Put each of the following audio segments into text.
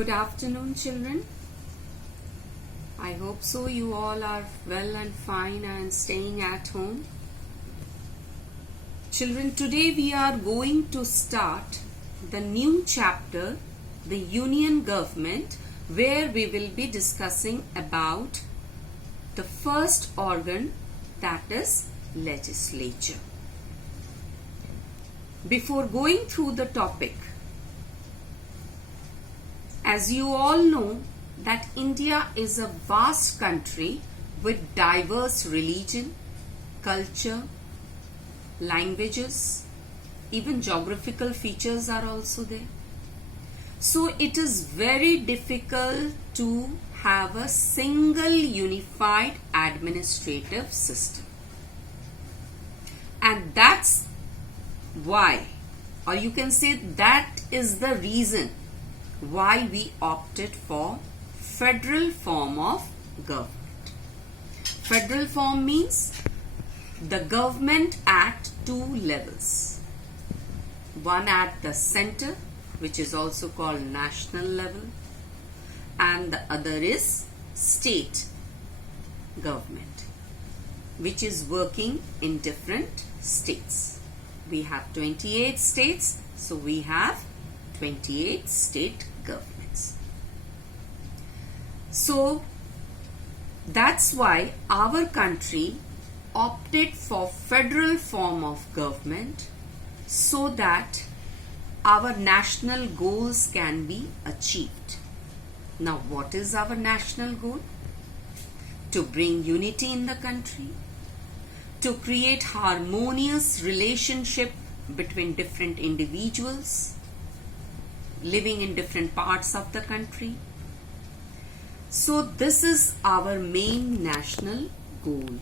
Good afternoon, children. I hope so you all are well and fine and staying at home. Children, today we are going to start the new chapter, the Union Government, where we will be discussing about the first organ, that is legislature. Before going through the topic, as you all know that India is a vast country with diverse religion, culture, languages, even geographical features are also there. So it is very difficult to have a single unified administrative system. And that's why, or you can say that is the reason why we opted for federal form of government. Federal form means the government at two levels. One at the center, which is also called national level, and the other is state government, which is working in different states. We have 28 states, so we have 28 state governments. So that's why our country opted for federal form of government so that our national goals can be achieved. Now, what is our national goal? To bring unity in the country, to create harmonious relationship between different individuals living in different parts of the country. So this is our main national goal,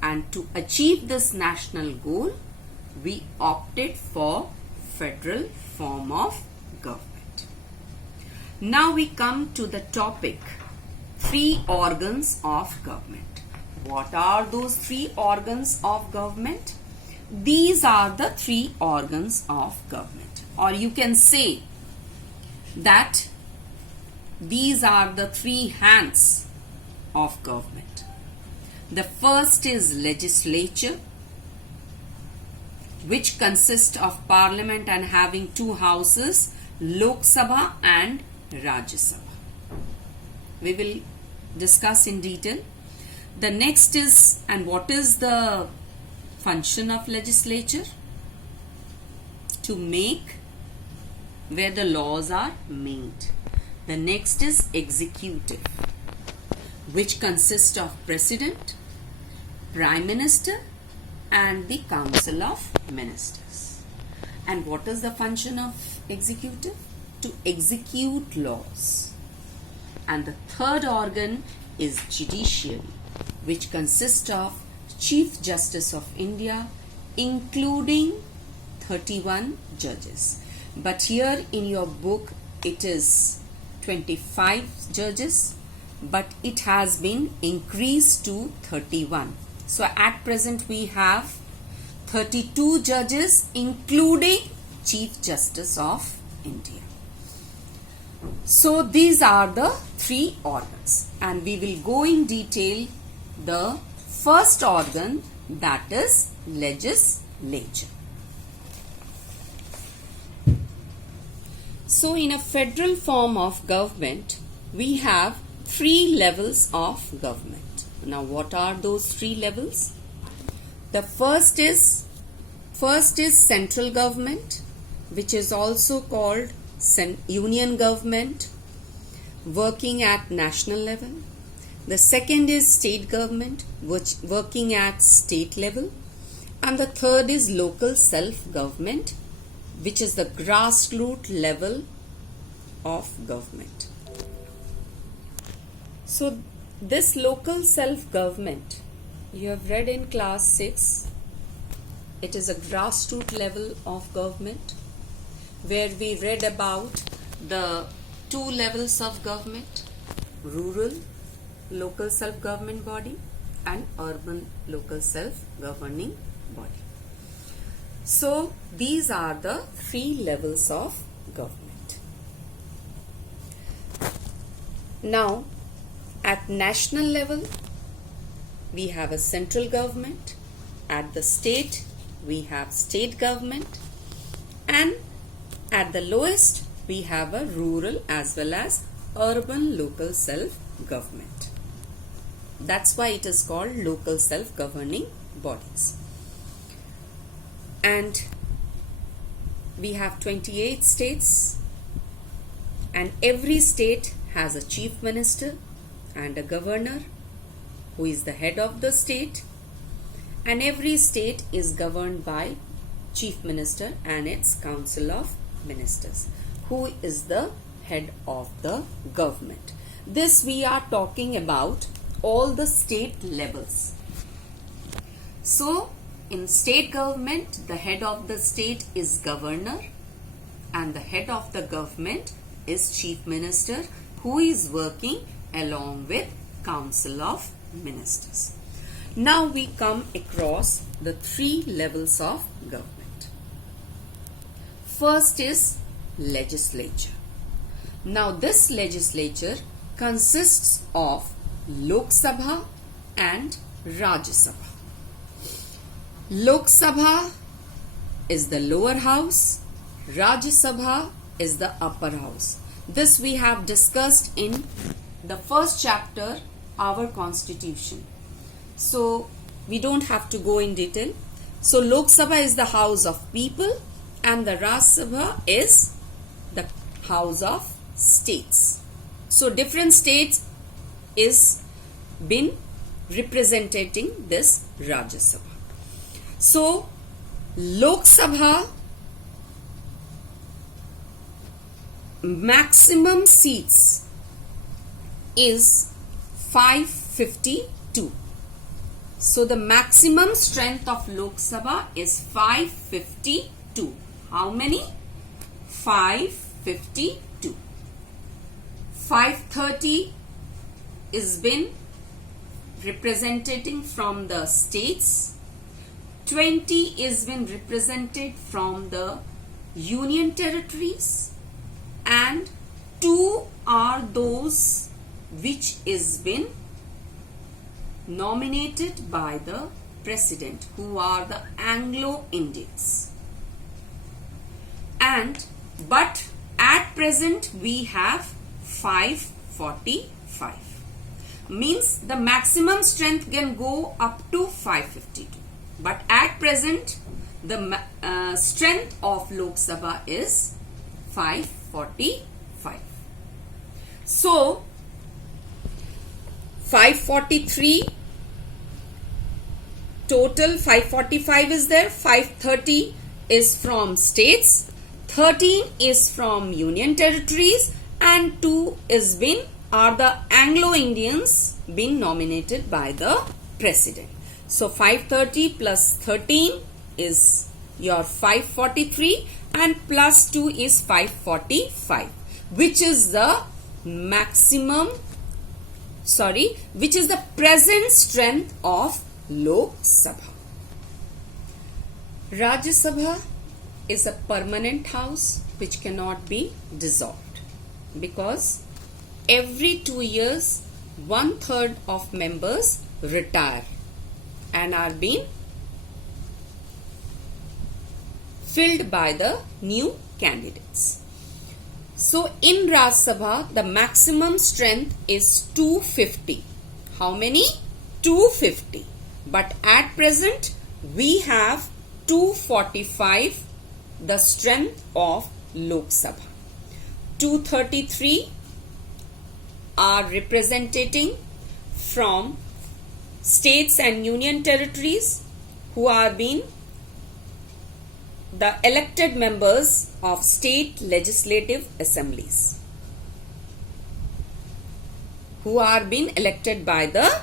and to achieve this national goal we opted for federal form of government. Now we come to the topic, three organs of government. What are those three organs of government? These are the three organs of government, or you can say that these are the three hands of government. The first is legislature, which consists of parliament and having two houses, Lok Sabha and Rajya Sabha. We will discuss in detail. The next is, and what is the function of legislature? To make where the laws are made. The next is executive, which consists of president, prime minister and the council of ministers. And what is the function of executive? To execute laws. And the third organ is judiciary, which consists of Chief Justice of India, including 31 judges. But here in your book it is 25 judges, but it has been increased to 31. So at present we have 32 judges, including Chief Justice of India. So these are the three organs, and we will go in detail the first organ, that is legislature. So in a federal form of government, we have three levels of government. Now what are those three levels? The first is central government, which is also called union government, working at national level. The second is state government, which working at state level. And the third is local self-government, which is the grassroots level of government. So this local self-government, you have read in class 6, it is a grassroots level of government, where we read about the two levels of government, rural local self-government body and urban local self-governing body. So these are the three levels of government. Now, at national level, we have a central government. At the state, we have state government. And at the lowest, we have a rural as well as urban local self-government. That's why it is called local self-governing bodies. And we have 28 states, and every state has a chief minister and a governor who is the head of the state, and every state is governed by chief minister and its council of ministers, who is the head of the government. This we are talking about all the state levels. So in state government, the head of the state is governor and the head of the government is chief minister, who is working along with council of ministers. Now we come across the three levels of government. First is legislature. Now this legislature consists of Lok Sabha and Rajya Sabha. Lok Sabha is the lower house, Rajya Sabha is the upper house. This we have discussed in the first chapter, our constitution. So we don't have to go in detail. So Lok Sabha is the house of people and the Rajya Sabha is the house of states. So different states is been representing this Rajya Sabha. So Lok Sabha maximum seats is 552. So the maximum strength of Lok Sabha is 552. How many? 552. 530 is been representing from the states. 20 is been represented from the union territories, and 2 are those which is been nominated by the president, who are the Anglo-Indians. But at present we have 545. Means the maximum strength can go up to 552. But at present the strength of Lok Sabha is 545. So 543 total, 545 is there, 530 is from states, 13 is from union territories, and 2 is are the Anglo-Indians been nominated by the president. So 530 plus 13 is your 543 and plus 2 is 545, which is the maximum, which is the present strength of Lok Sabha. Rajya Sabha is a permanent house which cannot be dissolved, because every 2 years 1/3 of members retire and are being filled by the new candidates. So in Rajya Sabha the maximum strength is 250. How many? 250. But at present we have 245, the strength of Lok Sabha. 233 are representing from states and union territories, who are being the elected members of state legislative assemblies, who are being elected by the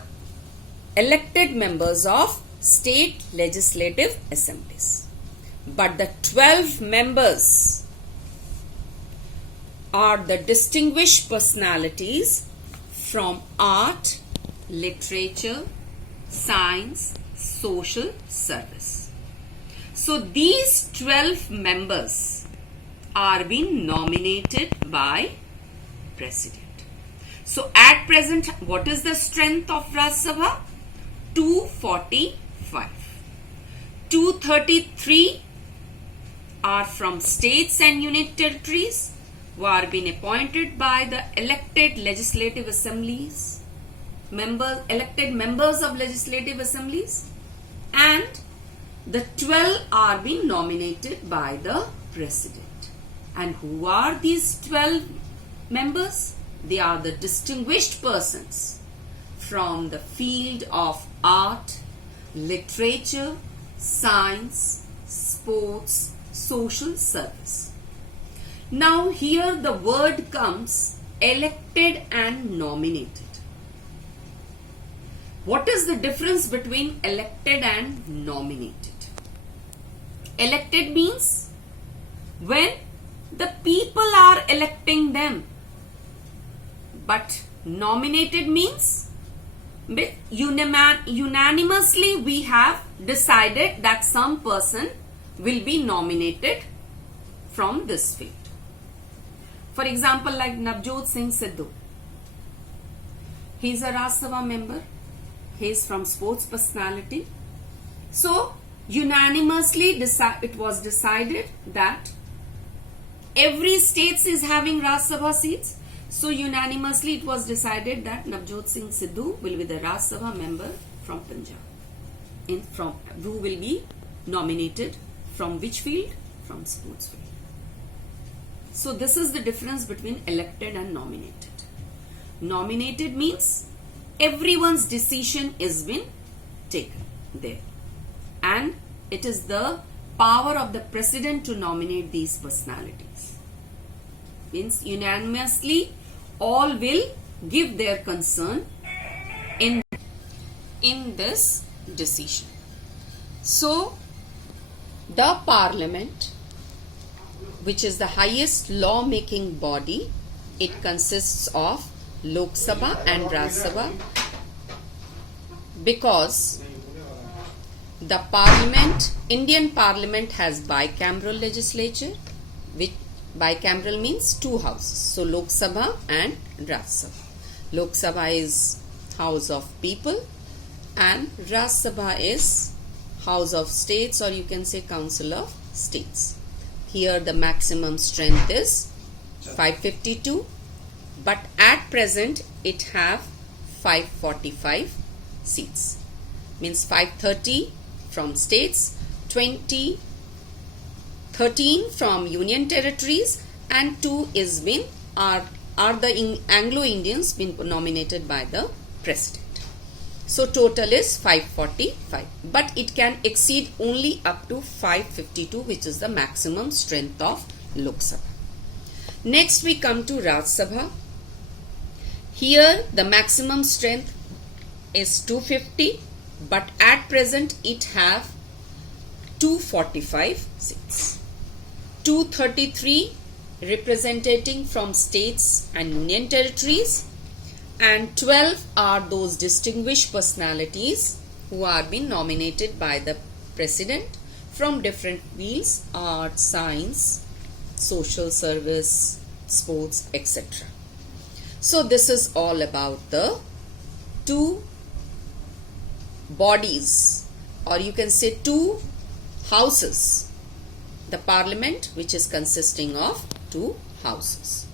elected members of state legislative assemblies. But the 12 members are the distinguished personalities from art, literature, science, social service. So these 12 members are being nominated by president. So at present, what is the strength of Rajya Sabha? 245. 233 are from states and union territories who are being appointed by the elected legislative assemblies, elected members of legislative assemblies, and the 12 are being nominated by the president. And who are these 12 members? They are the distinguished persons from the field of art, literature, science, sports, social service. Now here the word comes elected and nominated. What is the difference between elected and nominated? Elected means when the people are electing them, but nominated means unanimously we have decided that some person will be nominated from this field. For example, like Navjot Singh Sidhu. He is a Rajya Sabha member. He is from sports personality. So, unanimously it was decided that every state is having Rajya Sabha seats. So, unanimously it was decided that Navjot Singh Sidhu will be the Rajya Sabha member from Punjab. Who will be nominated from which field? From sports field. So, this is the difference between elected and nominated. Nominated means everyone's decision is been taken there. And it is the power of the president to nominate these personalities. Means unanimously all will give their concern in this decision. So, the parliament, which is the highest law-making body, it consists of Lok Sabha and Rajya Sabha, because the parliament, Indian parliament has bicameral legislature, which bicameral means two houses. So Lok Sabha and Rajya Sabha. Lok Sabha is house of people and Rajya Sabha is house of states, or you can say council of states. Here the maximum strength is 552, but at present it have 545 seats. Means 530 from states, 13 from union territories, and 2 is been are the Anglo-Indians been nominated by the president. So total is 545, but it can exceed only up to 552, which is the maximum strength of Lok Sabha. Next we come to Rajya Sabha. Here the maximum strength is 250, but at present it have 245 seats. 233 representing from states and union territories, and 12 are those distinguished personalities who are being nominated by the president from different fields: art, science, social service, sports, etc. So this is all about the two bodies, or you can say two houses. The parliament, which is consisting of two houses.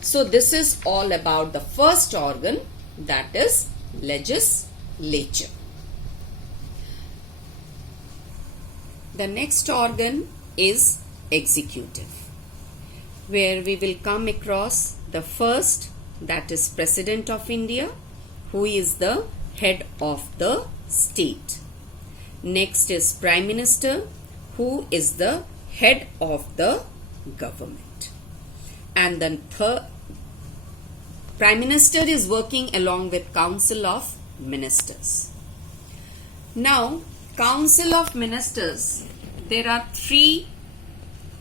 So this is all about the first organ, that is legislature. The next organ is executive, where we will come across the first, that is President of India, who is the head of the state. Next is Prime Minister, who is the head of the government. And then Prime Minister is working along with Council of Ministers. Now, Council of Ministers, there are 3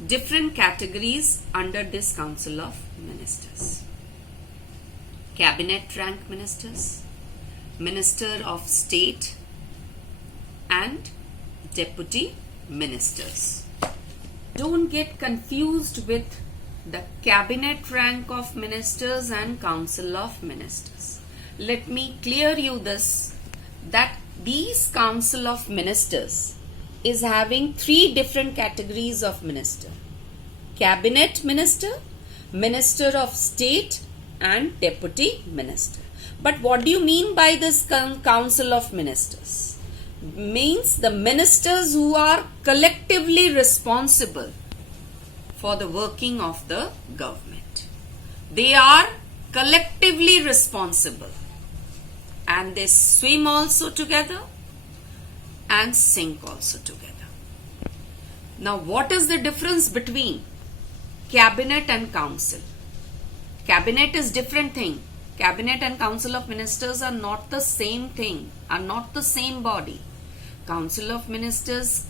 different categories under this Council of Ministers. Cabinet rank ministers, Minister of State, and Deputy Ministers. Don't get confused with the cabinet rank of ministers and council of ministers. Let me clear you this, that these council of ministers is having three different categories of minister: cabinet minister, minister of state, and deputy minister. But what do you mean by this council of ministers? Means the ministers who are collectively responsible for the working of the government. They are collectively responsible, and they swim also together and sink also together. Now, what is the difference between cabinet and council? Cabinet is different thing. Cabinet and council of ministers are not the same thing, are not the same body. Council of ministers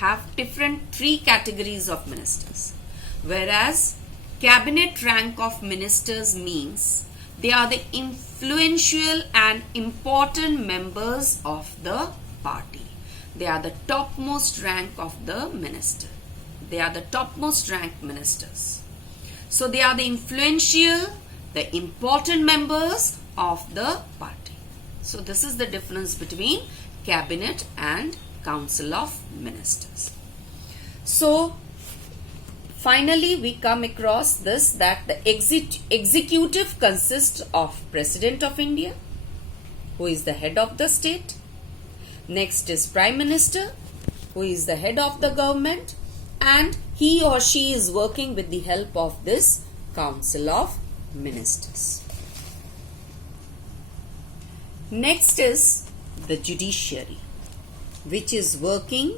have different three categories of ministers, whereas cabinet rank of ministers means they are the influential and important members of the party. They are the topmost rank of the minister. They are the topmost rank ministers. So they are the influential, the important members of the party. So this is the difference between cabinet and council of ministers. So finally we come across this, that the executive consists of President of India, who is the head of the state. Next is Prime Minister, who is the head of the government, and he or she is working with the help of this council of ministers. Next is the judiciary, which is working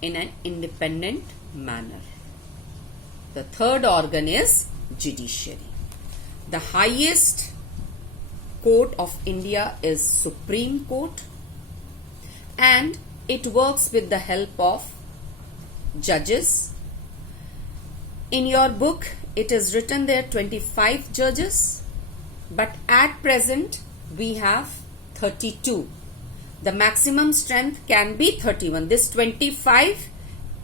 in an independent manner. The third organ is judiciary. The highest court of India is Supreme Court, and it works with the help of judges. In your book, it is written there 25 judges, but at present we have 32. The maximum strength can be 31. This 25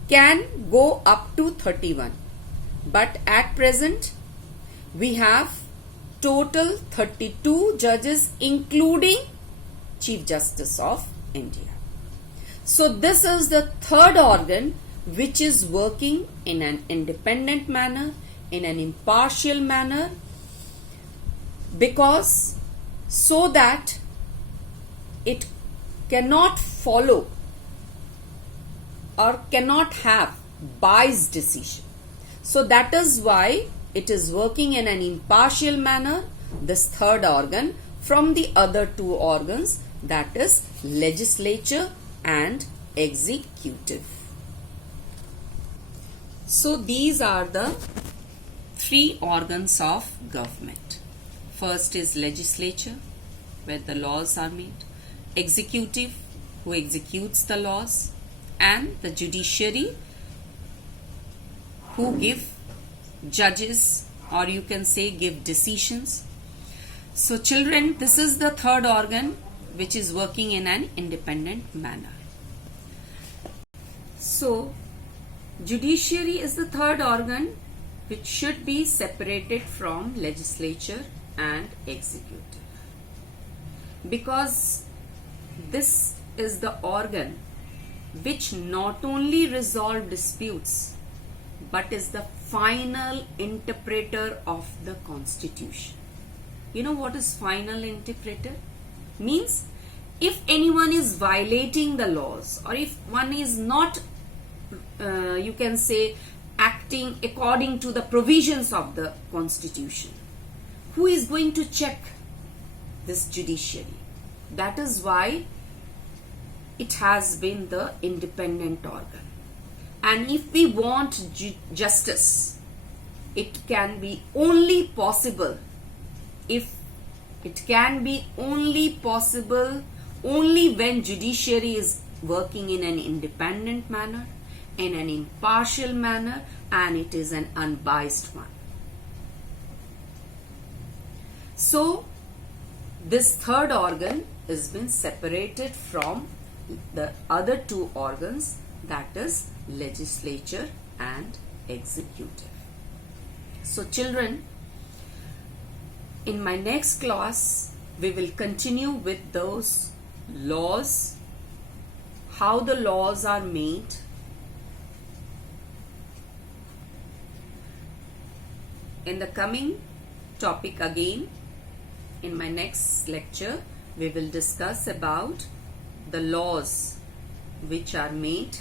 can go up to 31. But at present we have total 32 judges, including Chief Justice of India. So this is the third organ which is working in an independent manner, in an impartial manner, because so that it cannot follow or cannot have biased decision. So that is why it is working in an impartial manner, this third organ, from the other two organs, that is legislature and executive. So these are the three organs of government. First is legislature, where the laws are made, executive, who executes the laws, and the judiciary, who give judges, or you can say give decisions. So children, this is the third organ which is working in an independent manner. So judiciary is the third organ which should be separated from legislature and executive, because this is the organ which not only resolve disputes but is the final interpreter of the constitution. You know what is final interpreter? Means if anyone is violating the laws, or if one is not you can say acting according to the provisions of the constitution, who is going to check? This judiciary. That is why it has been the independent organ. And if we want justice, it can be only possible only when judiciary is working in an independent manner, in an impartial manner, and it is an unbiased one. So this third organ has been separated from the other two organs, that is legislature and executive. So children, in my next class, we will continue with those laws, how the laws are made, in the coming topic again. In my next lecture, we will discuss about the laws which are made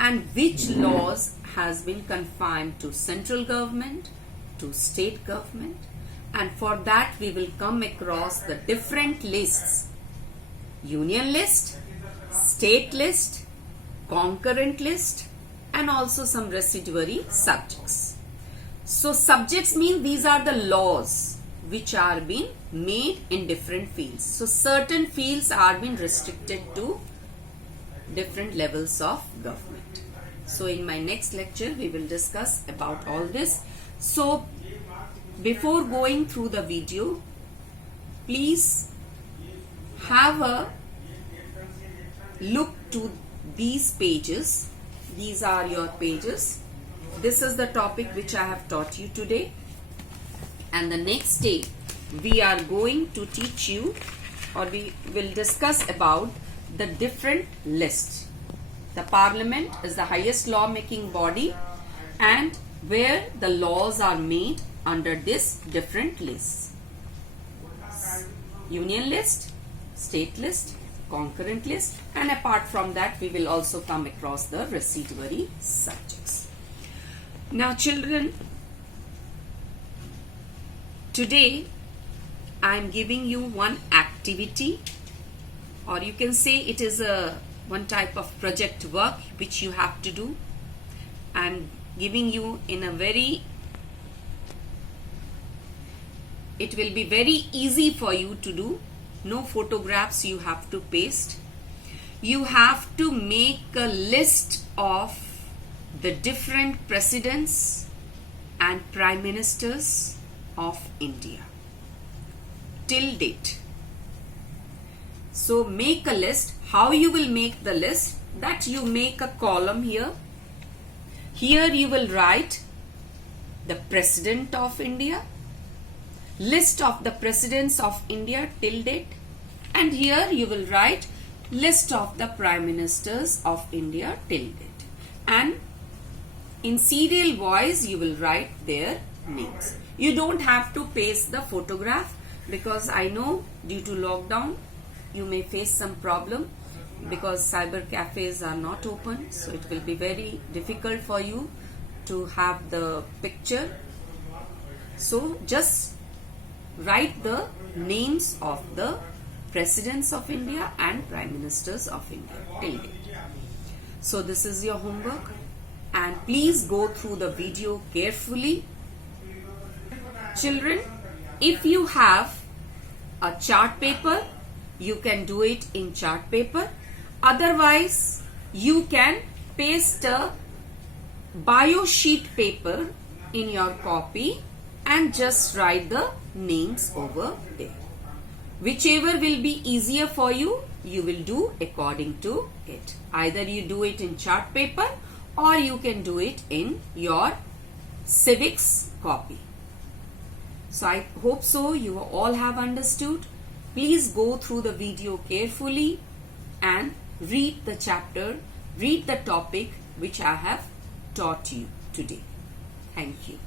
and which laws has been confined to central government, to state government, and for that we will come across the different lists: union list, state list, concurrent list, and also some residuary subjects. So subjects mean these are the laws which are being made in different fields. So certain fields are being restricted to different levels of government. So in my next lecture we will discuss about all this. So before going through the video, please have a look to these pages. These are your pages. This is the topic which I have taught you today, and the next day we are going to teach you, or we will discuss about the different lists. The Parliament is the highest law-making body, and where the laws are made under this different lists: union list, state list, concurrent list, and apart from that we will also come across the residuary subjects. Now children, today I am giving you one activity, or you can say it is one type of project work which you have to do, and giving you in a it will be very easy for you to do. No photographs you have to paste. You have to make a list of the different presidents and prime ministers of India till date. So make a list. How you will make the list? That you make a column here. Here you will write the President of India, list of the presidents of India till date, and here you will write list of the prime ministers of India till date, and in serial wise you will write their names. You don't have to paste the photograph, because I know due to lockdown you may face some problem, because cyber cafes are not open, so it will be very difficult for you to have the picture. So just write the names of the presidents of India and prime ministers of India till date. So this is your homework, and please go through the video carefully. Children, if you have a chart paper, you can do it in chart paper. Otherwise, you can paste a bio sheet paper in your copy and just write the names over there. Whichever will be easier for you, you will do according to it. Either you do it in chart paper or you can do it in your civics copy. So I hope so you all have understood. Please go through the video carefully and read the chapter, read the topic which I have taught you today. Thank you.